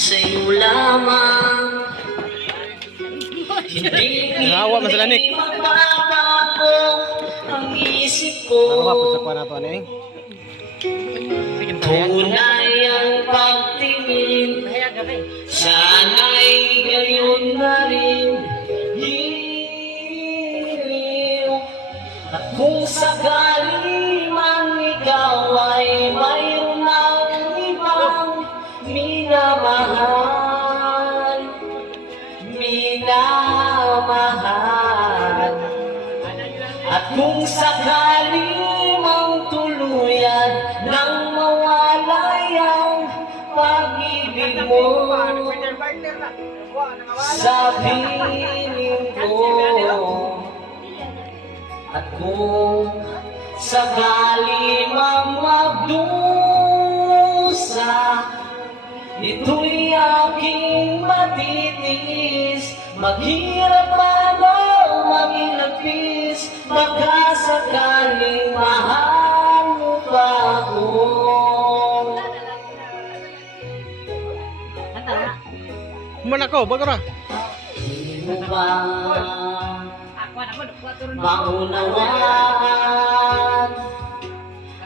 sa'yo lamang. Hindi magbabago ang isip ko. Tunay ang pagtingin, sana'y gayon na rin. Hiliw, at kung sakali man ikaw ay mayroon ng ibang minamahal, minamahal. At kung sakali mang tuluyan nang mawalay ang pag-ibig mo sa piling ko, at kung sakali mang magdusa, ito'y aking matitiis. Maghirap man o maghilapis, baka sakaling mahal mo pa ako. Mana ko, bago na. Di mo ba maunawaan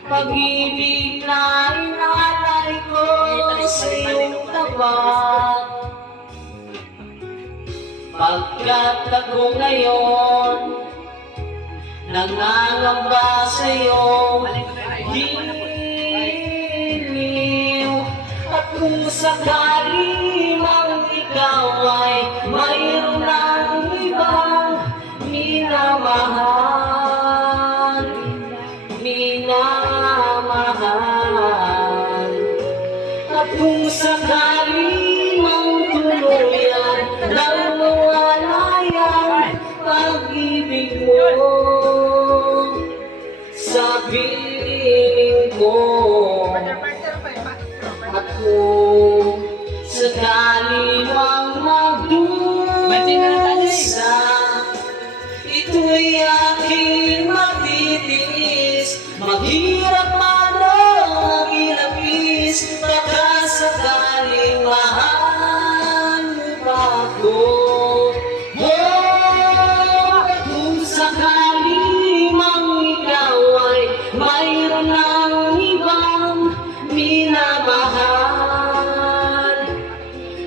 pag-ibig na inalay ko sa iyong tapat? Pagkat ako ngayon nangangamba sa iyong hiliw, at kung sakali mang ikaw ay mayroon ng ibang minamahal, minamahal. At kung sakali mang tuluyan nang mawalay ang pag-ibig mo sa piling ko, at kung sakali mang magdusa, ito'y aking matitiis. Maghirap man o maghilapis, baka sakaling mahal mo pa ako. At kung sakali mang ikaw ay mayroon ng ibang minamahal,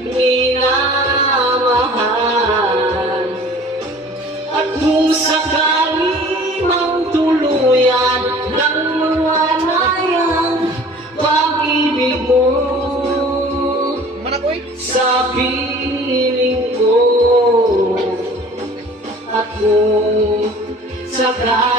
minamahal. At kung sakali mang tuluyan nang mawalay ang pag-ibig mo sa piling ko, at kung sakali